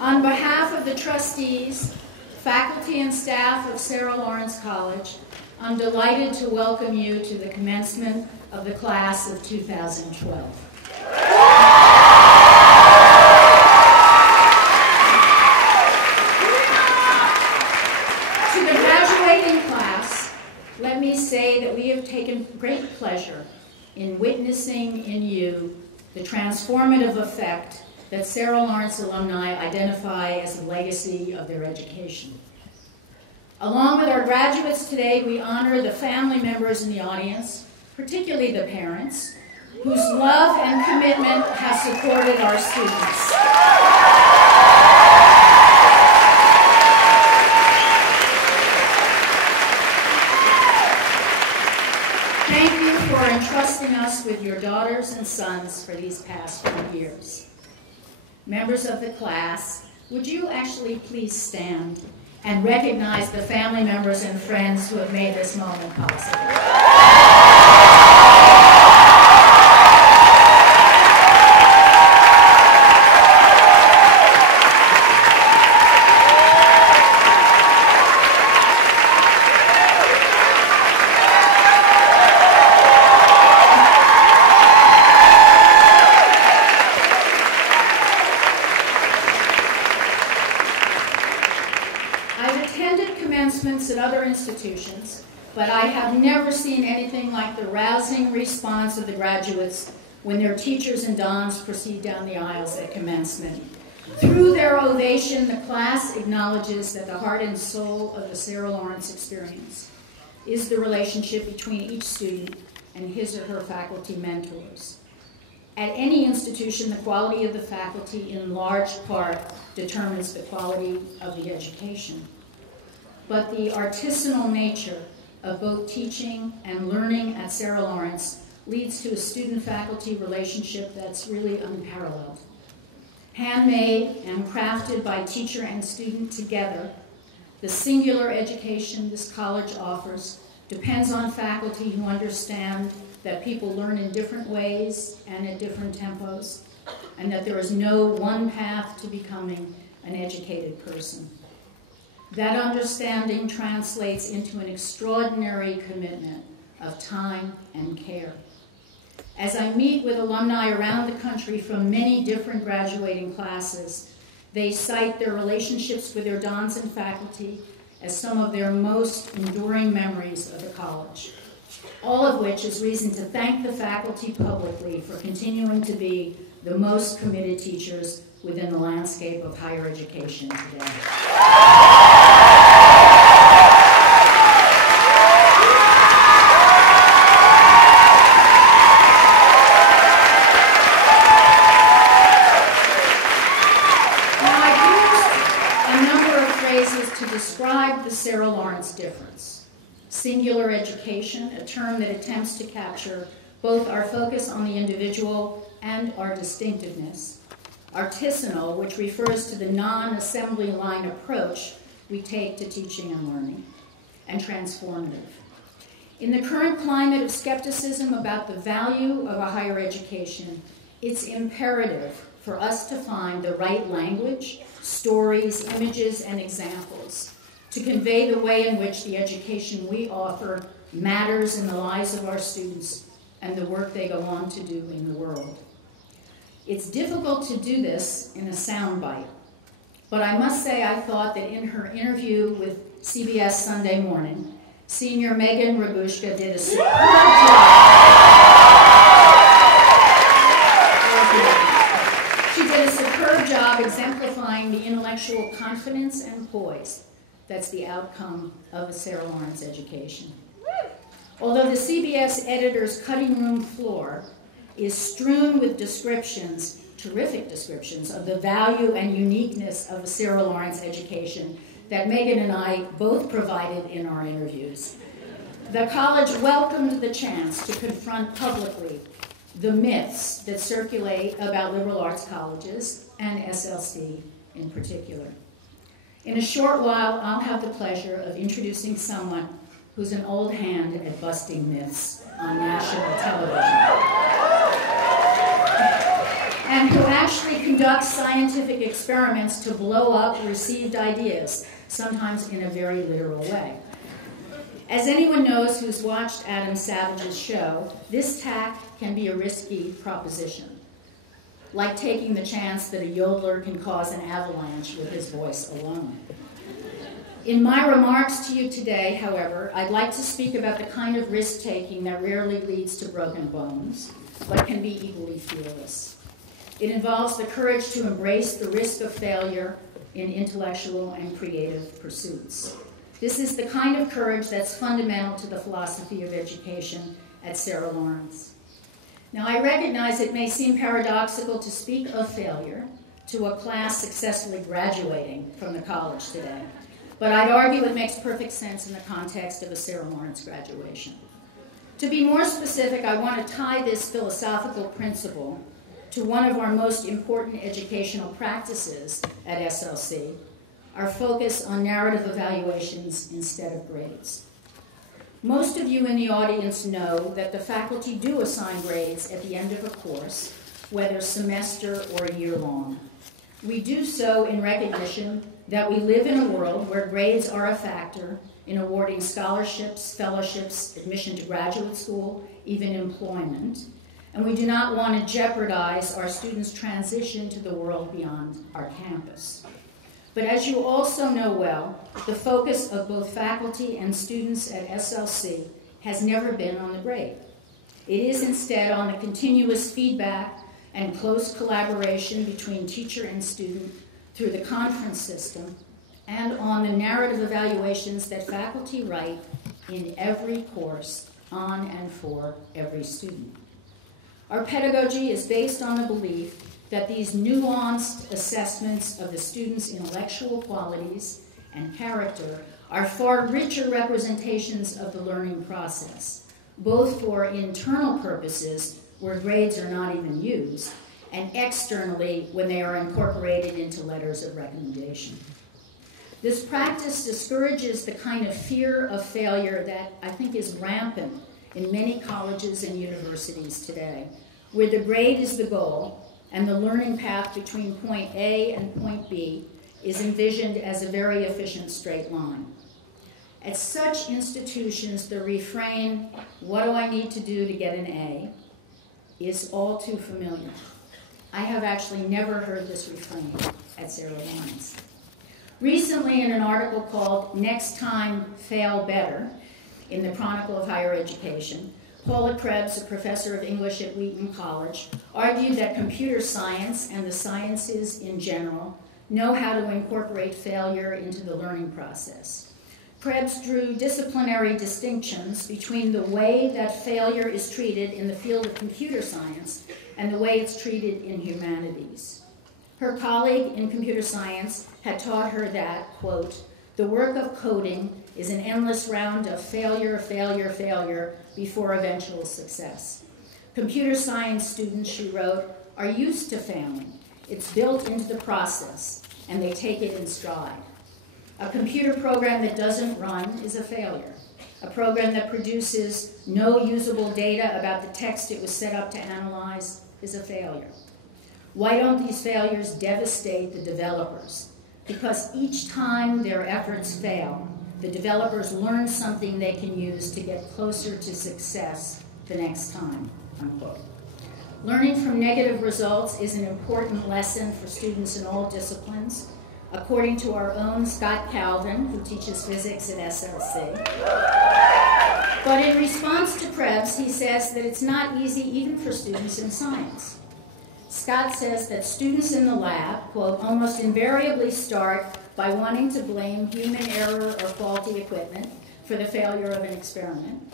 On behalf of the trustees, faculty, and staff of Sarah Lawrence College, I'm delighted to welcome you to the commencement of the class of 2012. To the graduating class, let me say that we have taken great pleasure in witnessing in you the transformative effect that Sarah Lawrence alumni identify as a legacy of their education. Along with our graduates today, we honor the family members in the audience, particularly the parents, whose love and commitment have supported our students. Thank you for entrusting us with your daughters and sons for these past few years. Members of the class, would you actually please stand and recognize the family members and friends who have made this moment possible? At other institutions, but I have never seen anything like the rousing response of the graduates when their teachers and dons proceed down the aisles at commencement. Through their ovation, the class acknowledges that the heart and soul of the Sarah Lawrence experience is the relationship between each student and his or her faculty mentors. At any institution, the quality of the faculty in large part determines the quality of the education. But the artisanal nature of both teaching and learning at Sarah Lawrence leads to a student-faculty relationship that's really unparalleled. Handmade and crafted by teacher and student together, the singular education this college offers depends on faculty who understand that people learn in different ways and at different tempos, and that there is no one path to becoming an educated person. That understanding translates into an extraordinary commitment of time and care. As I meet with alumni around the country from many different graduating classes, they cite their relationships with their dons and faculty as some of their most enduring memories of the college. All of which is reason to thank the faculty publicly for continuing to be the most committed teachers within the landscape of higher education today. To describe the Sarah Lawrence difference. Singular education, a term that attempts to capture both our focus on the individual and our distinctiveness. Artisanal, which refers to the non-assembly line approach we take to teaching and learning. And transformative. In the current climate of skepticism about the value of a higher education, it's imperative for us to find the right language, stories, images, and examples to convey the way in which the education we offer matters in the lives of our students and the work they go on to do in the world. It's difficult to do this in a soundbite, but I must say I thought that in her interview with CBS Sunday Morning, Senior Megan Ragushka did a superb job exemplifying the intellectual confidence and poise that's the outcome of a Sarah Lawrence education. Although the CBS editor's cutting room floor is strewn with descriptions, terrific descriptions, of the value and uniqueness of a Sarah Lawrence education that Megan and I both provided in our interviews, the college welcomed the chance to confront publicly the myths that circulate about liberal arts colleges and SLC in particular. In a short while, I'll have the pleasure of introducing someone who's an old hand at busting myths on national television, and who actually conducts scientific experiments to blow up received ideas, sometimes in a very literal way. As anyone knows who's watched Adam Savage's show, this tack can be a risky proposition, like taking the chance that a yodeler can cause an avalanche with his voice alone. In my remarks to you today, however, I'd like to speak about the kind of risk-taking that rarely leads to broken bones, but can be equally fearless. It involves the courage to embrace the risk of failure in intellectual and creative pursuits. This is the kind of courage that's fundamental to the philosophy of education at Sarah Lawrence. Now, I recognize it may seem paradoxical to speak of failure to a class successfully graduating from the college today, but I'd argue it makes perfect sense in the context of a Sarah Lawrence graduation. To be more specific, I want to tie this philosophical principle to one of our most important educational practices at SLC, our focus on narrative evaluations instead of grades. Most of you in the audience know that the faculty do assign grades at the end of a course, whether semester or a year long. We do so in recognition that we live in a world where grades are a factor in awarding scholarships, fellowships, admission to graduate school, even employment, and we do not want to jeopardize our students' transition to the world beyond our campus. But as you also know well, the focus of both faculty and students at SLC has never been on the grade. It is instead on the continuous feedback and close collaboration between teacher and student through the conference system, and on the narrative evaluations that faculty write in every course on and for every student. Our pedagogy is based on the belief that these nuanced assessments of the student's intellectual qualities and character are far richer representations of the learning process, both for internal purposes where grades are not even used, and externally when they are incorporated into letters of recommendation. This practice discourages the kind of fear of failure that I think is rampant in many colleges and universities today, where the grade is the goal and the learning path between point A and point B is envisioned as a very efficient straight line. At such institutions, the refrain, "What do I need to do to get an A?" is all too familiar. I have actually never heard this refrain at Sarah Lawrence. Recently, in an article called "Next Time, Fail Better" in the Chronicle of Higher Education, Paula Krebs, a professor of English at Wheaton College, argued that computer science and the sciences in general know how to incorporate failure into the learning process. Krebs drew disciplinary distinctions between the way that failure is treated in the field of computer science and the way it's treated in humanities. Her colleague in computer science had taught her that, quote, "The work of coding is an endless round of failure, failure, failure before eventual success. Computer science students," she wrote, "are used to failing. It's built into the process, and they take it in stride. A computer program that doesn't run is a failure. A program that produces no usable data about the text it was set up to analyze is a failure. Why don't these failures devastate the developers? Because each time their efforts fail, the developers learn something they can use to get closer to success the next time," unquote. Learning from negative results is an important lesson for students in all disciplines, according to our own Scott Calvin, who teaches physics at SLC. But in response to Krebs, he says that it's not easy even for students in science. Scott says that students in the lab, quote, "almost invariably start by wanting to blame human error or faulty equipment for the failure of an experiment.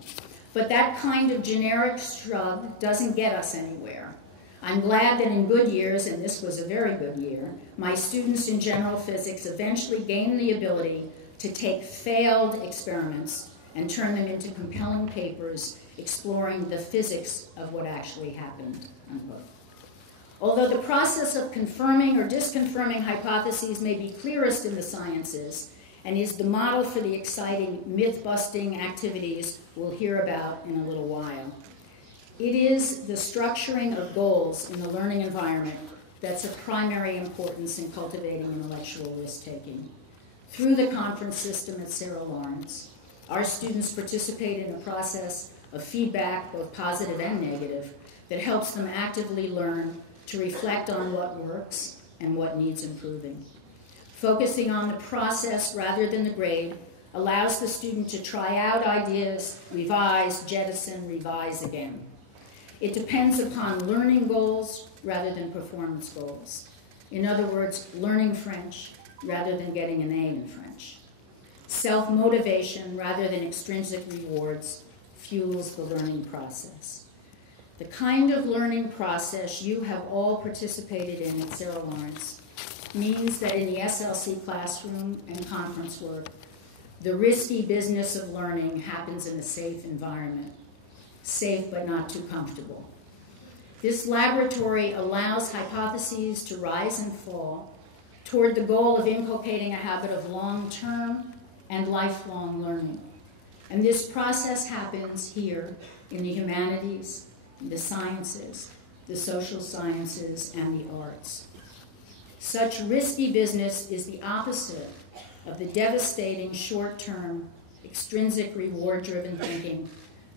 But that kind of generic shrug doesn't get us anywhere. I'm glad that in good years, and this was a very good year, my students in general physics eventually gained the ability to take failed experiments and turn them into compelling papers exploring the physics of what actually happened," unquote. Although the process of confirming or disconfirming hypotheses may be clearest in the sciences and is the model for the exciting myth-busting activities we'll hear about in a little while, it is the structuring of goals in the learning environment that's of primary importance in cultivating intellectual risk-taking. Through the conference system at Sarah Lawrence, our students participate in a process of feedback, both positive and negative, that helps them actively learn to reflect on what works and what needs improving. Focusing on the process rather than the grade allows the student to try out ideas, revise, jettison, revise again. It depends upon learning goals rather than performance goals. In other words, learning French rather than getting an A in French. Self-motivation rather than extrinsic rewards fuels the learning process. The kind of learning process you have all participated in at Sarah Lawrence means that in the SLC classroom and conference work, the risky business of learning happens in a safe environment, safe but not too comfortable. This laboratory allows hypotheses to rise and fall toward the goal of inculcating a habit of long-term and lifelong learning. And this process happens here in the humanities, the sciences, the social sciences, and the arts. Such risky business is the opposite of the devastating short-term, extrinsic reward-driven thinking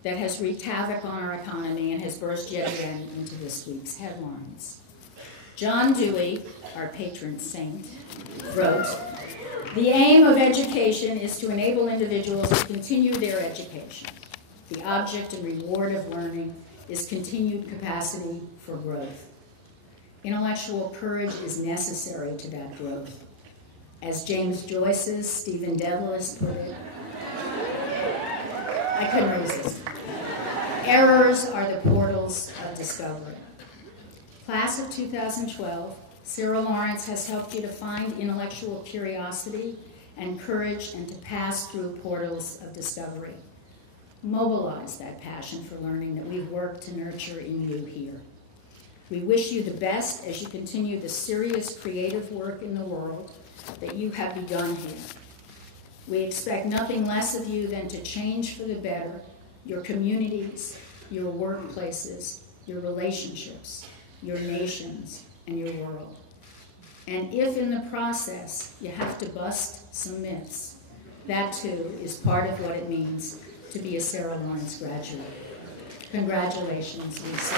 that has wreaked havoc on our economy and has burst yet again into this week's headlines. John Dewey, our patron saint, wrote, "The aim of education is to enable individuals to continue their education. The object and reward of learning is continued capacity for growth. Intellectual courage is necessary to that growth. As James Joyce's Stephen Dedalus put it," I couldn't resist. "Errors are the portals of discovery." Class of 2012, Sarah Lawrence has helped you to find intellectual curiosity and courage and to pass through portals of discovery. Mobilize that passion for learning that we've worked to nurture in you here. We wish you the best as you continue the serious creative work in the world that you have begun here. We expect nothing less of you than to change for the better your communities, your workplaces, your relationships, your nations, and your world. And if in the process you have to bust some myths, that too is part of what it means to be a Sarah Lawrence graduate. Congratulations, Lisa.